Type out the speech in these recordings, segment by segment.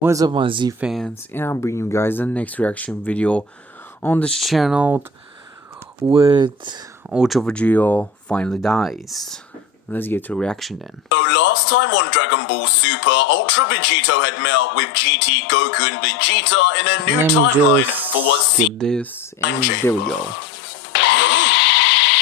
What's up, my Z fans? And I'm bringing you guys the next reaction video on this channel with Ultra Vegito finally dies. Let's get to reaction then. So last time on Dragon Ball Super, Ultra Vegito had met up with GT, Goku and Vegeta in a new timeline for what skip this, and there we go.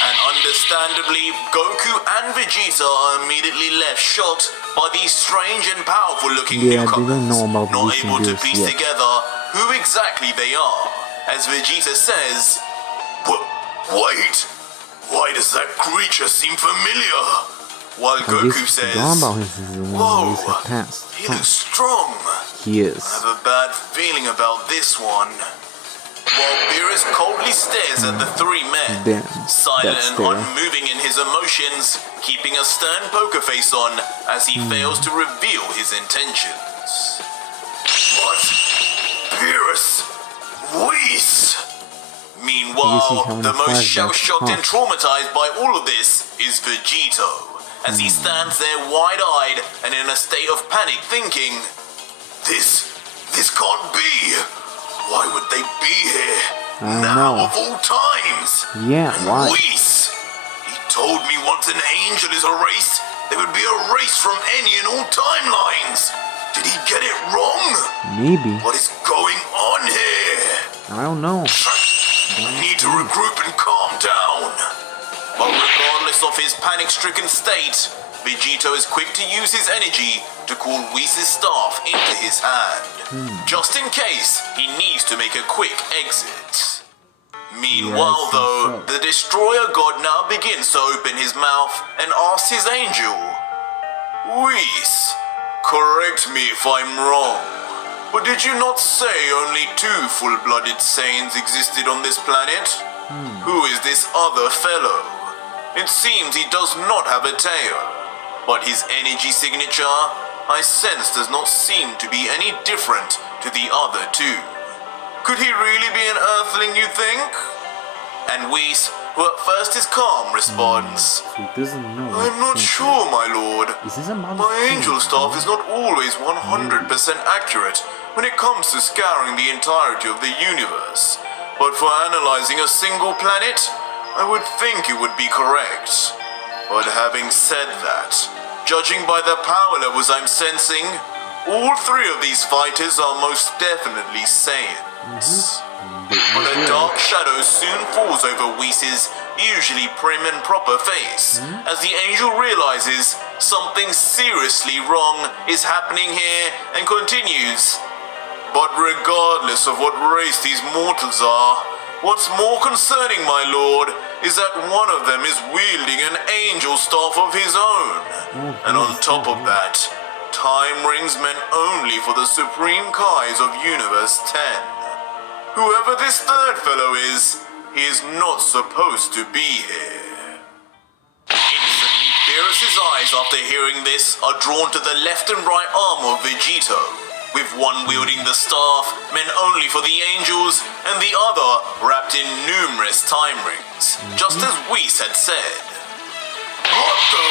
And understandably, Goku and Vegeta are immediately left shocked by these strange and powerful looking newcomers, not able to piece together who exactly they are. As Vegeta says, wait, why does that creature seem familiar? While Goku says, whoa, he looks strong. He is. I have a bad feeling about this one. While Beerus coldly stares at the three men, silent and unmoving in his emotions, keeping a stern poker face on as he fails to reveal his intentions. What? Beerus? Whis? Meanwhile, the most shell-shocked and traumatized by all of this is Vegito, as he stands there wide-eyed and in a state of panic thinking, This can't be! Why would they be here? Now of all times! Yeah, why? Whis! He told me once an angel is erased, they would be erased from any and all timelines! Did he get it wrong? Maybe. What is going on here? I don't know. I need to regroup and calm down. But regardless of his panic-stricken state, Vegito is quick to use his energy to call Whis' staff into his hand, just in case he needs to make a quick exit. Meanwhile, though, the Destroyer God now begins to open his mouth and asks his angel, Whis, correct me if I'm wrong, but did you not say only 2 full-blooded Saiyans existed on this planet? Who is this other fellow? It seems he does not have a tail, but his energy signature, I sense, does not seem to be any different to the other 2. Could he really be an Earthling, you think? And Whis, who at first is calm, responds, I'm not sure, my lord. My angel staff is not always 100% accurate when it comes to scouring the entirety of the universe, but for analyzing a single planet, I would think it would be correct. But having said that, judging by the power levels I'm sensing, all 3 of these fighters are most definitely Saiyans. But a dark shadow soon falls over Whis' usually prim and proper face, as the angel realizes something seriously wrong is happening here and continues. But regardless of what race these mortals are, what's more concerning, my lord, is that one of them is wielding an angel staff of his own. And on top of that, time rings meant only for the supreme Kais of Universe 10. Whoever this third fellow is, he is not supposed to be here. Instantly, Beerus' eyes after hearing this are drawn to the left and right arm of Vegito, with one wielding the staff meant only for the angels and the other wrapped in numerous time rings, just as Whis had said. What the?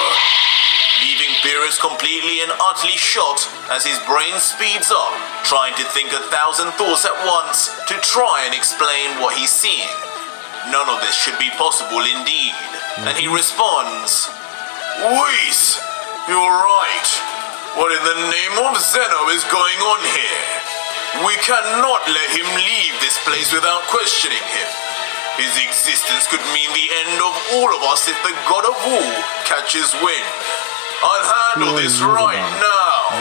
Leaving Beerus completely and utterly shocked as his brain speeds up, trying to think 1,000 thoughts at once to try and explain what he's seeing. None of this should be possible indeed, and he responds, Whis, you're right. What in the name of Zeno is going on here? We cannot let him leave this place without questioning him. His existence could mean the end of all of us if the God of War catches wind. I'll handle this right now.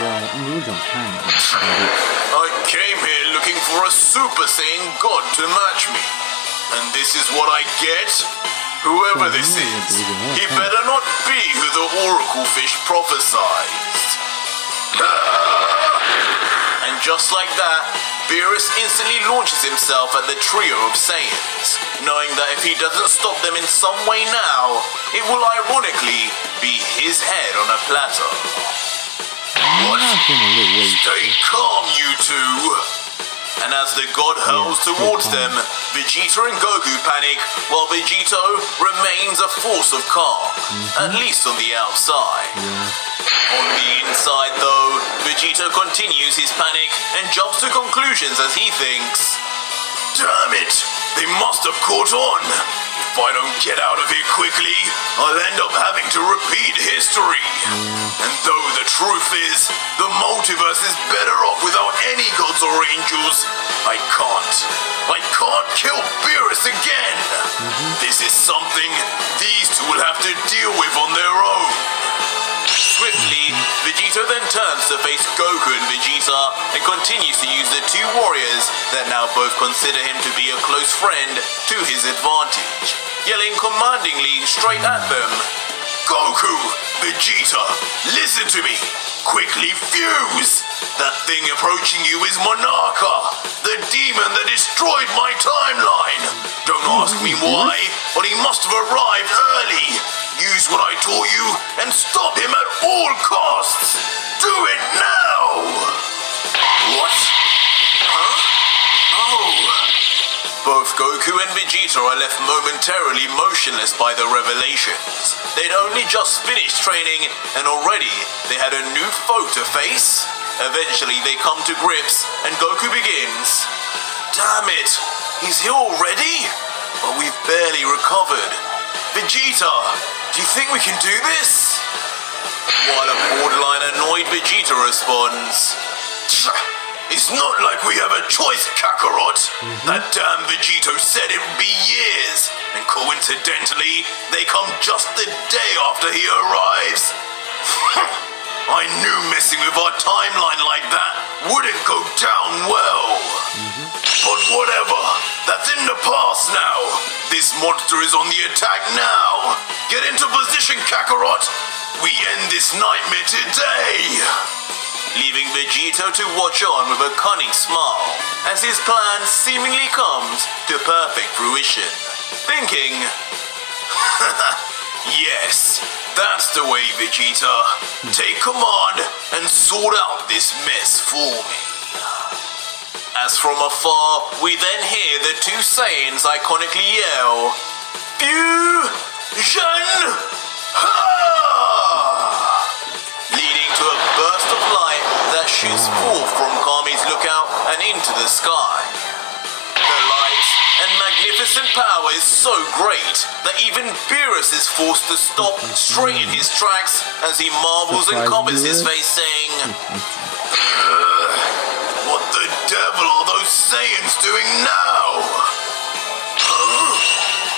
I came here looking for a Super Saiyan God to match me. And this is what I get? Whoever this is, he better not be who the Oracle Fish prophesied. And just like that, Beerus instantly launches himself at the trio of Saiyans, knowing that if he doesn't stop them in some way now, it will ironically be his head on a platter. What? Stay calm, you two. and as the god hurls towards them, Vegeta and Goku panic, while Vegito remains a force of calm, at least on the outside. On the inside though, Vegeta continues his panic and jumps to conclusions as he thinks, damn it, they must have caught on. If I don't get out of here quickly, I'll end up having to repeat history. And though the truth is, the multiverse is better off without any gods or angels, I can't kill Beerus again. This is something these two will have to deal with on their own. Swiftly, Vegito then turns to face Goku and Vegeta and continues to use the two warriors that now both consider him to be a close friend to his advantage, yelling commandingly straight at them. Goku, Vegeta, listen to me. Quickly fuse. That thing approaching you is Monarcha, the demon that destroyed my timeline. Don't ask me why, but he must have arrived early. Use what I taught you and stop him at all costs. Do it now. What? Huh? Oh. Both Goku and Vegeta are left momentarily motionless by the revelations. They'd only just finished training and already they had a new foe to face. Eventually they come to grips and Goku begins. Damn it, he's here already? But we've barely recovered. Vegeta, do you think we can do this? While a borderline annoyed Vegeta responds, it's not like we have a choice, Kakarot. That damn Vegito said it would be years, and coincidentally, they come just the day after he arrives. I knew messing with our timeline like that wouldn't go down well. But whatever, that's in the past now. This monster is on the attack now. Get into position, Kakarot. We end this nightmare today. Leaving Vegito to watch on with a cunning smile as his plan seemingly comes to perfect fruition. Thinking, yes, that's the way, Vegeta. Take command and sort out this mess for me. As from afar, we then hear the two Saiyans iconically yell, Fusion! Ha! Leading to a burst of light that shoots forth from Kami's lookout and into the sky. The light and magnificent power is so great that even Beerus is forced to stop straight in his tracks as he marvels and covers his face saying, what the devil are those Saiyans doing now?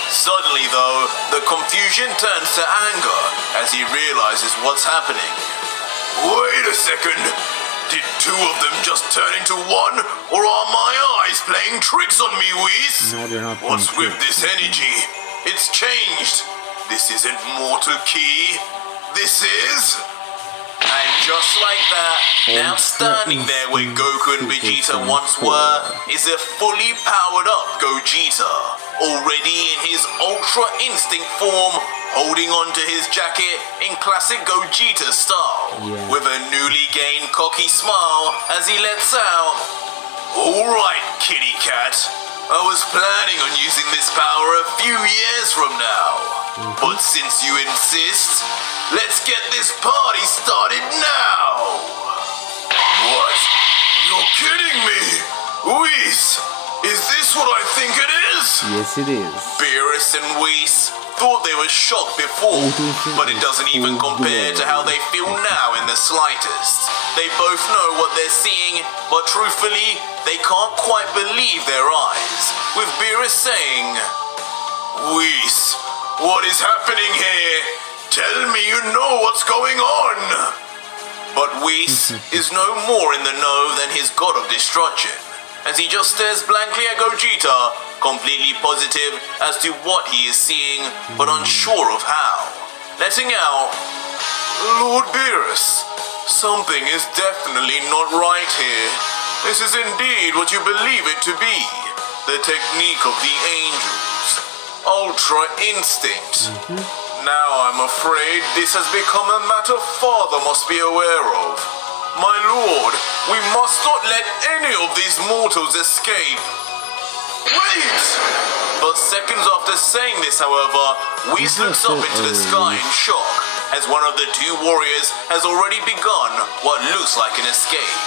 Suddenly though, the confusion turns to anger as he realizes what's happening. Wait a second, did two of them just turn into one? Or are my eyes playing tricks on me, Whis? No, they're not. What's with this energy? It's changed. This isn't Mortal Ki. This is... And just like that, now standing there where Goku and Vegeta once were, is a fully powered up Gogito, already in his Ultra Instinct form, holding onto his jacket in classic Gogeta style, with a newly gained cocky smile as he lets out, alright, kitty cat, I was planning on using this power a few years from now, but since you insist, let's get this party started now! What? You're kidding me! Whis, is this what I think it is? Yes, it is. Beerus and Whis thought they were shocked before, but it doesn't even compare to how they feel now in the slightest. They both know what they're seeing, but truthfully, they can't quite believe their eyes, with Beerus saying, Whis, what is happening here? Tell me you know what's going on! But Whis is no more in the know than his god of destruction, as he just stares blankly at Gogeta, completely positive as to what he is seeing, but unsure of how. Letting out, Lord Beerus, something is definitely not right here. This is indeed what you believe it to be, the technique of the angels, Ultra Instinct. Now I'm afraid this has become a matter Father must be aware of. my lord, we must not let any of these mortals escape. Wait! But seconds after saying this, however, Whis looks up into the sky in shock, as one of the two warriors has already begun what looks like an escape.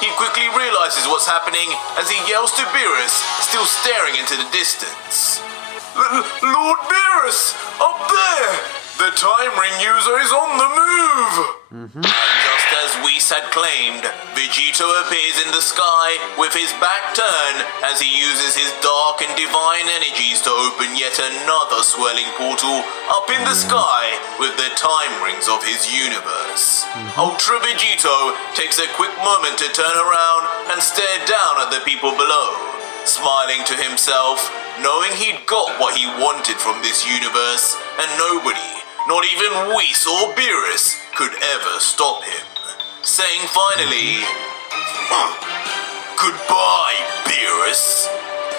He quickly realizes what's happening as he yells to Beerus, still staring into the distance. Lord Beerus! Up there! The time ring user is on the move! And just as Whis had claimed, Vegito appears in the sky with his back turned as he uses his dark and divine energies to open yet another swirling portal up in the sky with the time rings of his universe. Ultra Vegito takes a quick moment to turn around and stare down at the people below, smiling to himself, knowing he'd got what he wanted from this universe and nobody, not even Whis or Beerus, could ever stop him. Saying finally, goodbye, Beerus.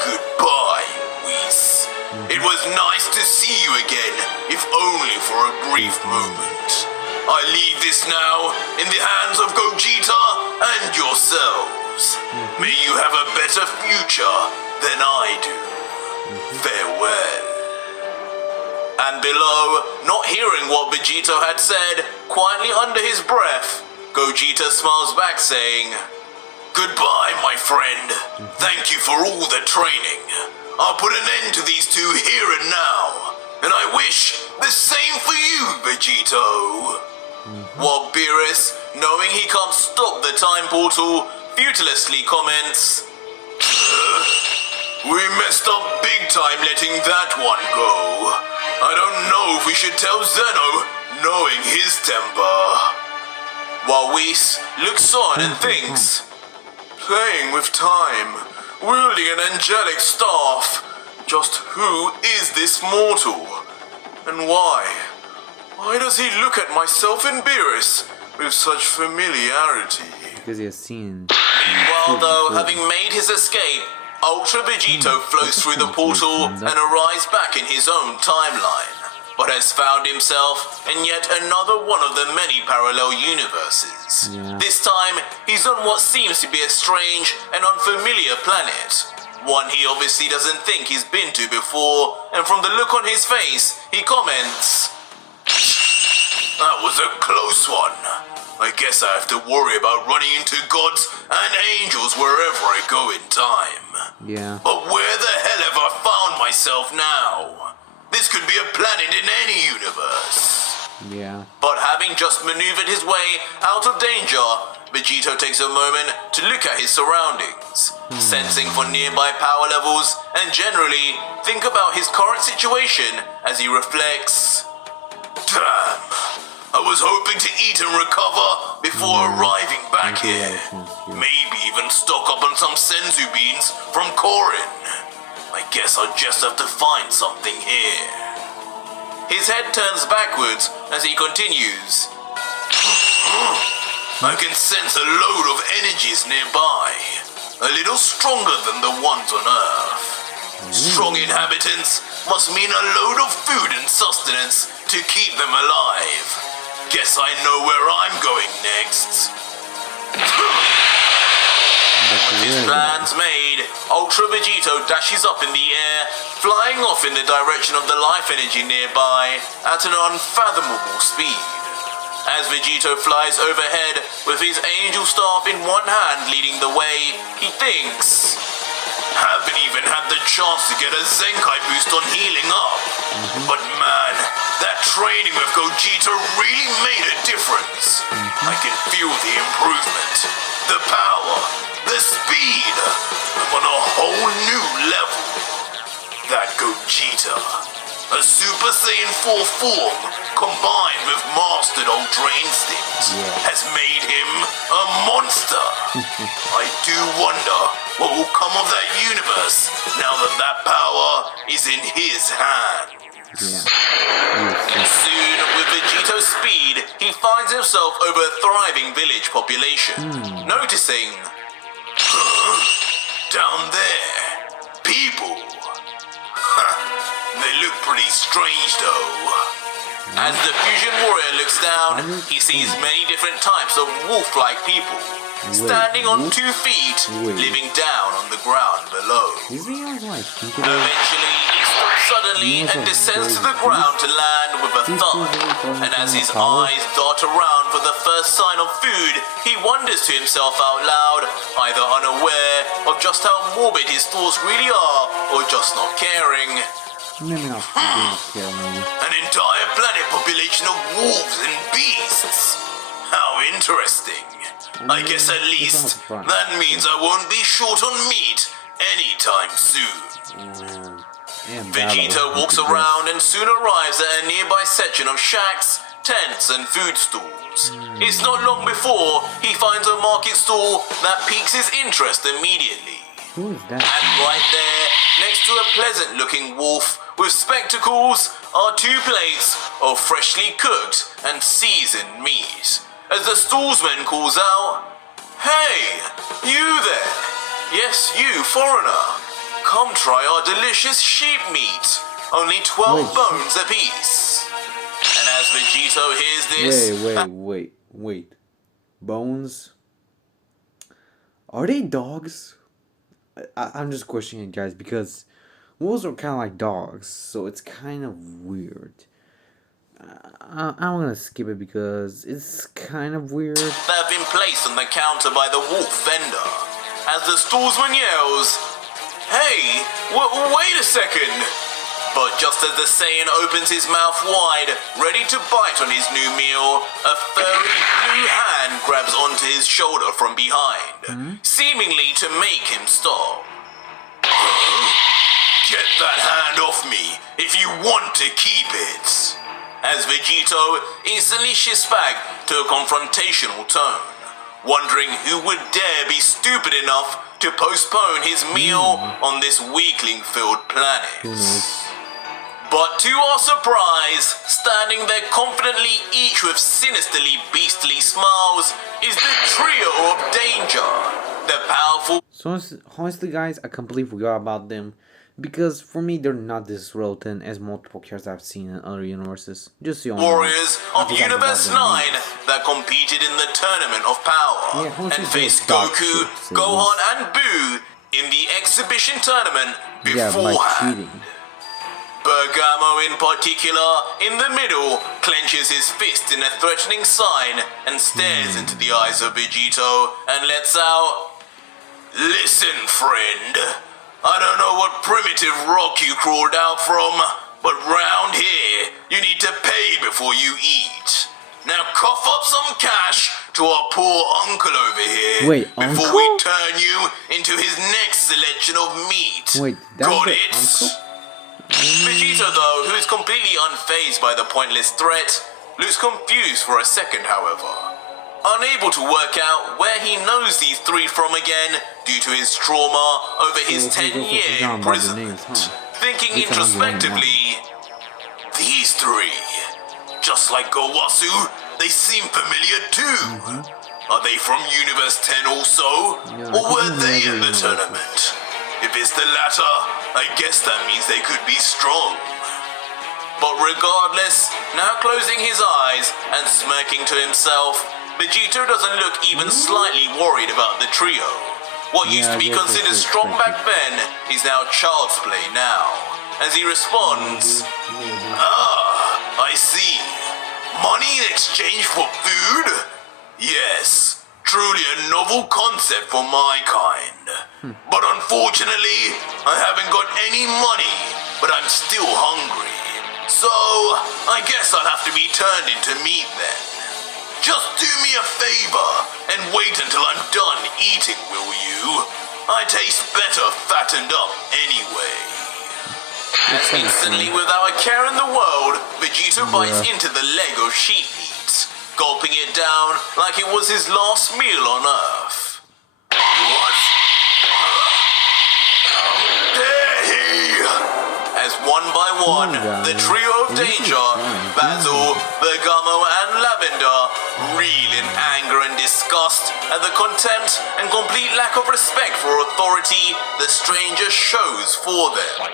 Goodbye, Whis. It was nice to see you again, if only for a brief moment. I leave this now in the hands of Gogito and yourselves. May you have a better future than I do. Farewell. And below, not hearing what Vegito had said, quietly under his breath, Gogito smiles back saying, goodbye, my friend. Thank you for all the training. I'll put an end to these two here and now. And I wish the same for you, Vegito. While Beerus, knowing he can't stop the time portal, futilously comments, we messed up big time letting that one go. I don't know if we should tell Zeno, knowing his temper. While Whis looks on and thinks, playing with time, wielding an angelic staff. Just who is this mortal? And why? Why does he look at myself and Beerus with such familiarity? Because he has seen. Meanwhile, though, having made his escape, Ultra Vegito flows through the portal and arrives back in his own timeline, but has found himself in yet another one of the many parallel universes. This time, he's on what seems to be a strange and unfamiliar planet, one he obviously doesn't think he's been to before, and from the look on his face, he comments, that was a close one. I guess I have to worry about running into gods and angels wherever I go in time. Yeah. But where the hell have I found myself now? This could be a planet in any universe. Yeah. But having just maneuvered his way out of danger, Vegito takes a moment to look at his surroundings, sensing for nearby power levels, and generally think about his current situation as he reflects, damn, I was hoping to eat and recover before arriving back here. Maybe even stock up on some senzu beans from Korin. I guess I'll just have to find something here. His head turns backwards as he continues. I can sense a load of energies nearby, a little stronger than the ones on Earth. Strong inhabitants must mean a load of food and sustenance to keep them alive. Guess I know where I'm going next. With his plans made, Ultra Vegito dashes up in the air, flying off in the direction of the life energy nearby at an unfathomable speed. As Vegito flies overhead with his angel staff in one hand leading the way, he thinks, haven't even had the chance to get a Zenkai boost on healing up. But man, that training with Gogito really made a difference. I can feel the improvement, the power, the speed. I'm on a whole new level. That Gogito, a Super Saiyan 4 form combined with mastered Ultra Instinct, has made him a monster. I do wonder what will come of that universe now that that power is in his hands. Soon, with Vegito's speed, he finds himself over a thriving village population, noticing, down there, people. They look pretty strange though. As the fusion warrior looks down, he sees many different types of wolf-like people, standing on 2 feet, living down on the ground below. Eventually, he stops suddenly and descends to the ground to land with a thud. And as his eyes dart around for the first sign of food, he wonders to himself out loud, either unaware of just how morbid his thoughts really are, or just not caring. An entire planet population of wolves and beasts. How interesting. I guess at least that means I won't be short on meat anytime soon. Vegito walks around and soon arrives at a nearby section of shacks, tents and food stalls. It's not long before he finds a market stall that piques his interest immediately. Who is that? And right there, next to a pleasant looking wolf with spectacles, are 2 plates of freshly cooked and seasoned meat. As the stallsman calls out, "Hey, you there! Yes, you, foreigner. Come try our delicious sheep meat. Only 12 bones apiece." And as Vegito hears this... Wait. Bones? Are they dogs? I'm just questioning it, guys, because wolves are kind of like dogs, so it's kind of weird. I'm gonna skip it because it's kind of weird. They have been placed on the counter by the wolf vendor. As the stallsman yells, "Hey, wait a second!" But just as the Saiyan opens his mouth wide, ready to bite on his new meal, a furry blue hand grabs onto his shoulder from behind, seemingly to make him stop. "Get that hand off me if you want to keep it." As Vegito instantly shifts back to a confrontational tone, wondering who would dare be stupid enough to postpone his meal on this weakling-filled planet. But to our surprise, standing there confidently, each with sinisterly beastly smiles, is the trio of danger, the powerful... So honestly, guys, I completely forgot about them. Because for me, they're not this relevant as multiple characters I've seen in other universes. Just so you know. Warriors of Universe 9 that competed in the Tournament of Power and faced Goku, Gohan and Buu in the exhibition tournament beforehand. Bergamo in particular, in the middle, clenches his fist in a threatening sign and stares into the eyes of Vegito and lets out, "Listen, friend. I don't know what primitive rock you crawled out from, but round here, you need to pay before you eat. Now cough up some cash to our poor uncle over here before we turn you into his next selection of meat. Got it?" Vegito, though, who is completely unfazed by the pointless threat, looks confused for a second, however. Unable to work out where he knows these 3 from again due to his trauma over his 10-year imprisonment. Thinking introspectively, "These 3, just like Gowasu, they seem familiar too. Are they from Universe 10 also? Or were they in the tournament? If it's the latter, I guess that means they could be strong." But regardless, now closing his eyes and smirking to himself, Vegito doesn't look even slightly worried about the trio. What used to be considered strong back then is now child's play now. As he responds, "Ah, I see. Money in exchange for food? Yes, truly a novel concept for my kind. But unfortunately, I haven't got any money, but I'm still hungry. So, I guess I'll have to be turned into meat then. Just do me a favor and wait until I'm done eating, will you? I taste better fattened up anyway." As instantly, without a care in the world, Vegito bites into the leg of sheep meat, gulping it down like it was his last meal on Earth. "What? Dare he?" As one by one, the trio of danger, Basil, Bergamo and Lavender, reel in anger and disgust at the contempt and complete lack of respect for authority the stranger shows for them.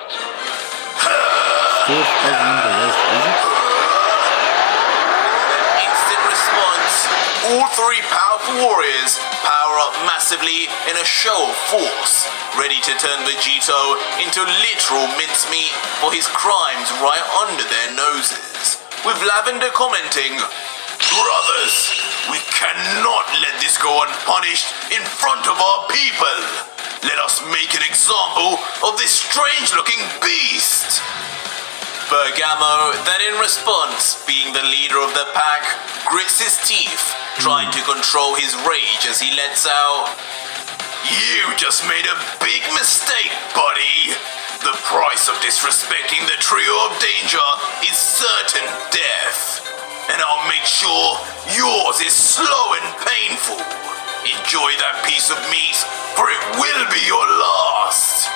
All three powerful warriors power up massively in a show of force, ready to turn Vegito into literal mincemeat for his crimes right under their noses. With Lavender commenting, "Brothers, we cannot let this go unpunished in front of our people. Let us make an example of this strange-looking beast." Bergamo then in response, being the leader of the pack, grits his teeth, trying to control his rage as he lets out, "You just made a big mistake, buddy. The price of disrespecting the trio of danger is certain death. And I'll make sure yours is slow and painful. Enjoy that piece of meat, for it will be your last."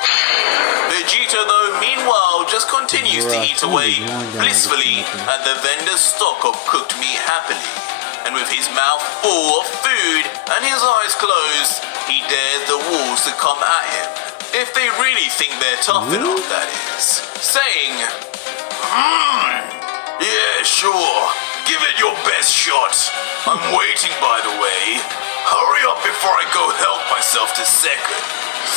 Vegito, though, meanwhile, just continues to eat away blissfully at the vendor's stock of cooked meat happily. And with his mouth full of food and his eyes closed, he dares the wolves to come at him. If they really think they're tough enough, that is. Saying, "Yeah, sure. Give it your best shot. I'm waiting, by the way. Hurry up before I go help myself to seconds."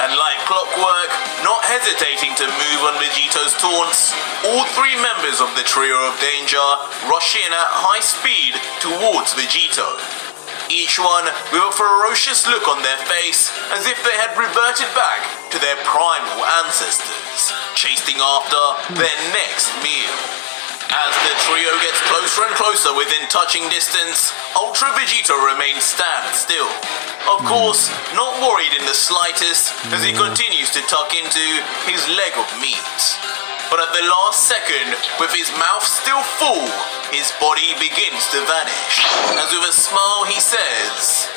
And like clockwork, not hesitating to move on Vegito's taunts, all three members of the trio of danger rush in at high speed towards Vegito. Each one with a ferocious look on their face, as if they had reverted back to their primal ancestors, chasing after their next meal. As the trio gets closer and closer within touching distance, Ultra Vegito remains stand still. Of course, not worried in the slightest, as he continues to tuck into his leg of meat. But at the last second, with his mouth still full, his body begins to vanish, as with a smile he says,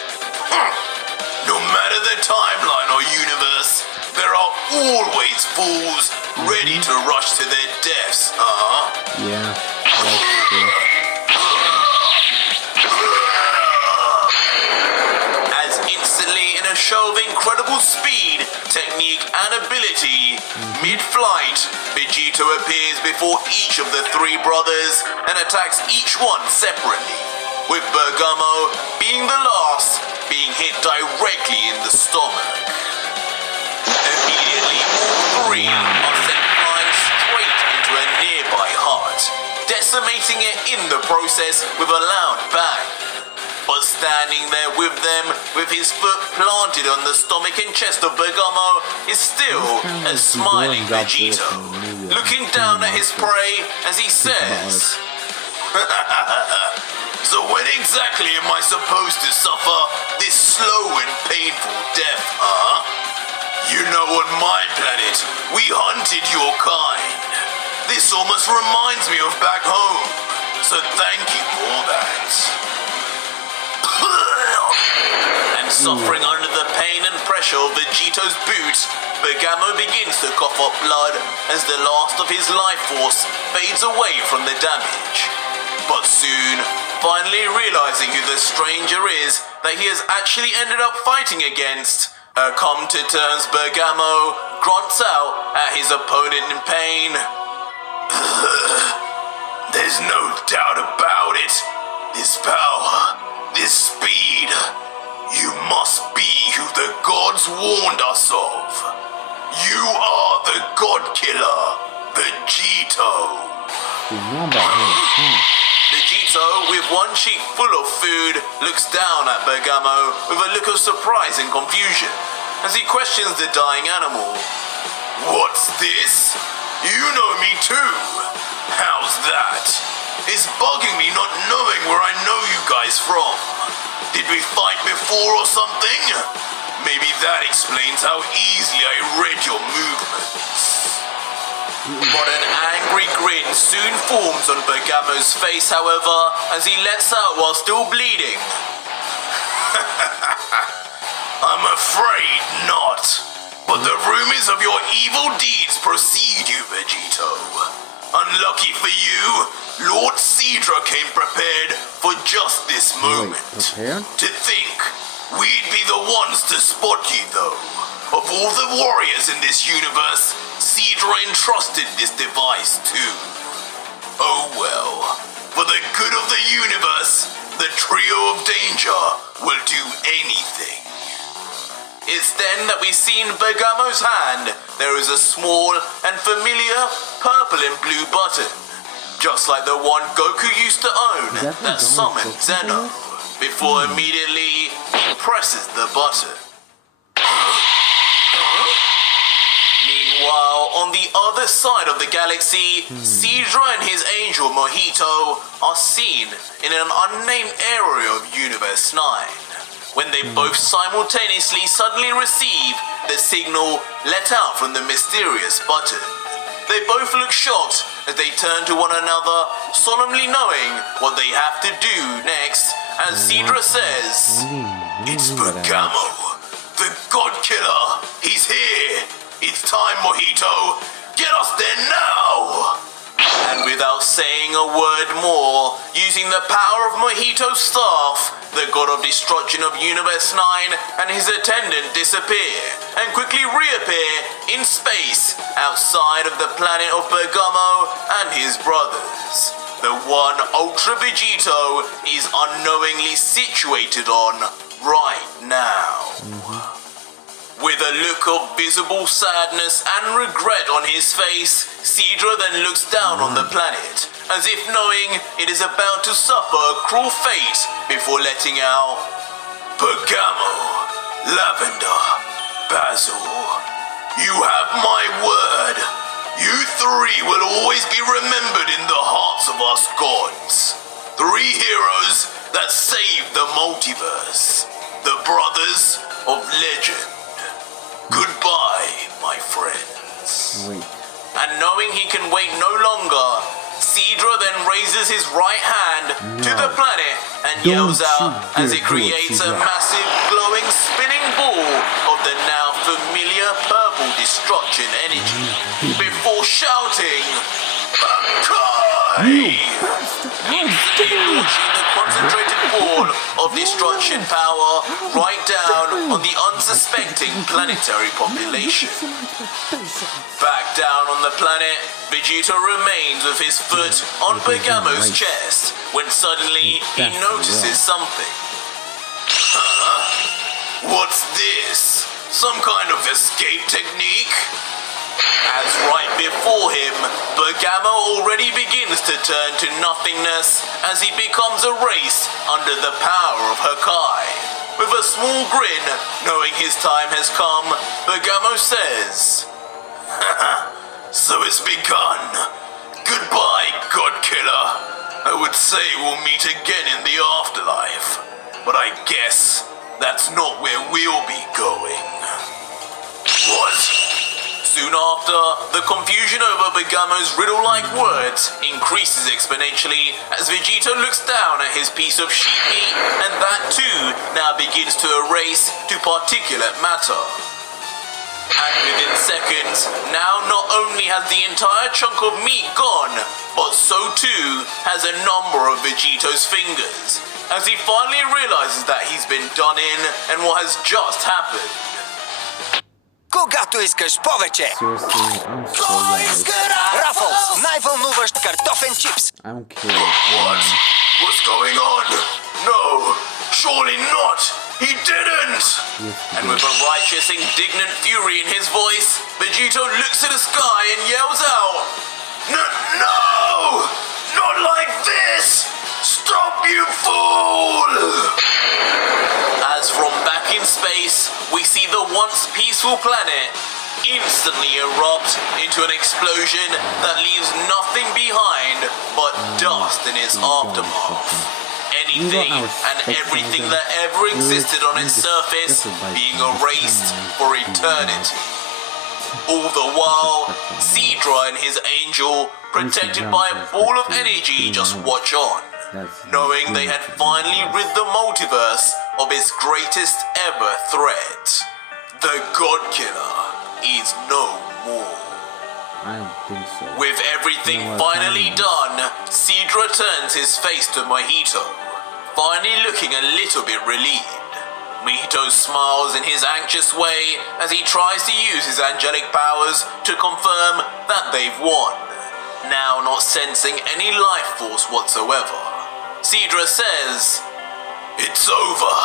"No matter the timeline or universe, there are always fools ready to rush to their deaths, huh?" Yeah, that's true. As instantly, in a show of incredible speed, technique and ability, mid-flight, Vegito appears before each of the three brothers and attacks each one separately, with Bergamo being the last, being hit directly in the stomach. Immediately, all three are sent flying straight into a nearby hut, decimating it in the process with a loud bang. But standing there with them, with his foot planted on the stomach and chest of Bergamo, is still a smiling Vegito, looking down at his prey as he says, "So when exactly am I supposed to suffer this slow and painful death, huh? You know, on my planet, we hunted your kind. This almost reminds me of back home, so thank you for that." And suffering under the pain and pressure of Vegito's boot, Bergamo begins to cough up blood as the last of his life force fades away from the damage. But soon, finally realizing who the stranger is that he has actually ended up fighting against, a come-to-terms Bergamo grunts out at his opponent in pain. "There's no doubt about it. This power, this speed, you must be who the gods warned us of. You are the God Killer, Vegito." We know about him. Vegito, with one cheek full of food, looks down at Bergamo with a look of surprise and confusion as he questions the dying animal. "What's this? You know me too. How's that? It's bugging me not knowing where I know you guys from. Did we fight before or something? Maybe that explains how easily I read your movements." But an angry grin soon forms on Bergamo's face, however, as he lets out while still bleeding. "I'm afraid not. But the rumors of your evil deeds precede you, Vegito. Unlucky for you, Lord Cedra came prepared for just this moment. Prepared? To think we'd be the ones to spot you, though. Of all the warriors in this universe, Cedra entrusted this device to." Oh well. For the good of the universe, the trio of danger will do anything. It's then that we see in Bergamo's hand there is a small and familiar purple and blue button, just like the one Goku used to own that summoned Zeno, before immediately he presses the button. Meanwhile, on the other side of the galaxy, Sidra and his angel Mojito are seen in an unnamed area of Universe 9, when they both simultaneously suddenly receive the signal let out from the mysterious button. They both look shocked as they turn to one another, solemnly knowing what they have to do next, as Sidra says, "It's Bergamo, the God Killer. He's here. It's time, Mojito. Get us there now!" And without saying a word more, using the power of Mojito's staff, the god of destruction of Universe 9 and his attendant disappear and quickly reappear in space outside of the planet of Bergamo and his brothers. The one Ultra Vegito is unknowingly situated on right now. With a look of visible sadness and regret on his face, Sidra then looks down on the planet, as if knowing it is about to suffer a cruel fate before letting out, "Bergamo, Lavender, Basil, you have my word. You three will always be remembered in the hearts of us gods. Three heroes that saved the multiverse. The brothers of legend. Goodbye, my friends." Wait. And knowing he can wait no longer, Sidra then raises his right hand to the planet and yells out as it creates a massive glowing spinning ball of the now familiar purple destruction energy, before shouting, "Akai!" Instantly launching the concentrated ball of destruction power right down on the unsuspecting planetary population. Back down on the planet, Vegito remains with his foot on Bergamo's chest when suddenly he notices something. Huh? What's this? Some kind of escape technique? As right before him, Bergamo already begins to turn to nothingness as he becomes erased under the power of Hakai. With a small grin, knowing his time has come, Bergamo says, "So it's begun. Goodbye, God Killer. I would say we'll meet again in the afterlife, but I guess that's not where we'll be going." What? Soon after, the confusion over Bergamo's riddle-like words increases exponentially as Vegito looks down at his piece of sheep meat, and that too now begins to erase to particulate matter. And within seconds, now not only has the entire chunk of meat gone, but so too has a number of Vegito's fingers, as he finally realizes that he's been done in and what has just happened. Когато искаш повече! Seriously, I'm so loud. Ruffles, най-вълнуващ картофен чипс! I don't care. What? What's going on? No, surely not! He didn't! And with a righteous, indignant fury in his voice, Vegito looks at the sky and yells out, No! Not like this! Stop, you fool! As from back in space, we see the once peaceful planet instantly erupt into an explosion that leaves nothing behind but dust in its aftermath. Anything and everything that ever existed on its surface being erased for eternity. All the while, Sidra and his angel, protected by a ball of energy, just watch on, knowing they had finally rid the multiverse of its greatest ever threat. The God Killer is no more. I don't think so. With everything finally done, Sidra turns his face to Mojito, finally looking a little bit relieved. Mojito smiles in his anxious way as he tries to use his angelic powers to confirm that they've won. now not sensing any life force whatsoever. Cedra says, "It's over.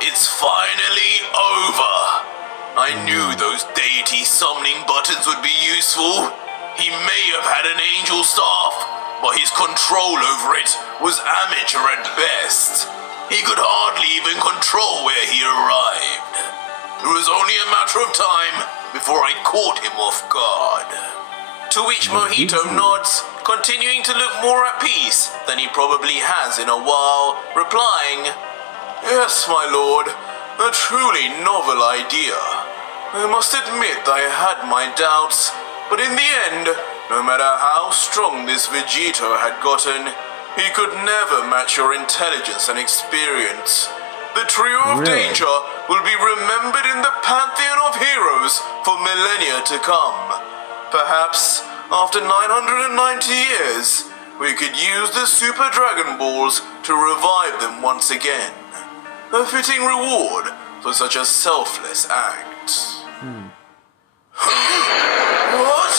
It's finally over. I knew those deity summoning buttons would be useful. He may have had an angel staff, but his control over it was amateur at best. He could hardly even control where he arrived. It was only a matter of time before I caught him off guard." To which Mojito nods, continuing to look more at peace than he probably has in a while, replying, "Yes, my lord, a truly novel idea. I must admit I had my doubts, but in the end, no matter how strong this Vegito had gotten, he could never match your intelligence and experience. The trio of Really? danger will be remembered in the pantheon of heroes for millennia to come. Perhaps, after 990 years, we could use the Super Dragon Balls to revive them once again. A fitting reward for such a selfless act." What?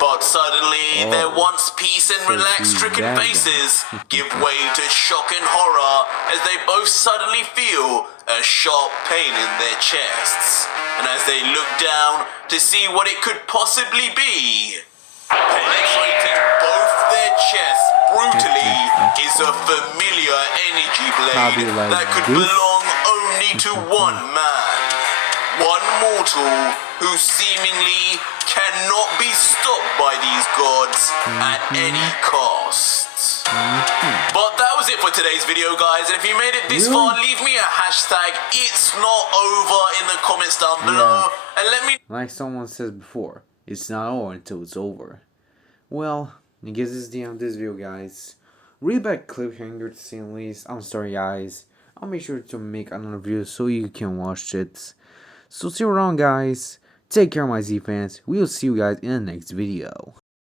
But suddenly, their once peace and relaxed-stricken faces give way to shock and horror as they both suddenly feel a sharp pain in their chests. And as they look down to see what it could possibly be, penetrating both their chests brutally is a familiar energy blade like that could this. belong only to one man. One mortal who seemingly cannot be stopped by these gods at any cost. But that was it for today's video, guys. And if you made it this far, leave me a hashtag "It's Not Over" in the comments down below. And let me... Like someone says before, it's not over until it's over. Well, I guess this is the end of this video, guys. Read back cliffhanger to say the least. I'm sorry, guys. I'll make sure to make another video so you can watch it. So see you around, guys. Take care, my Z fans. We will see you guys in the next video.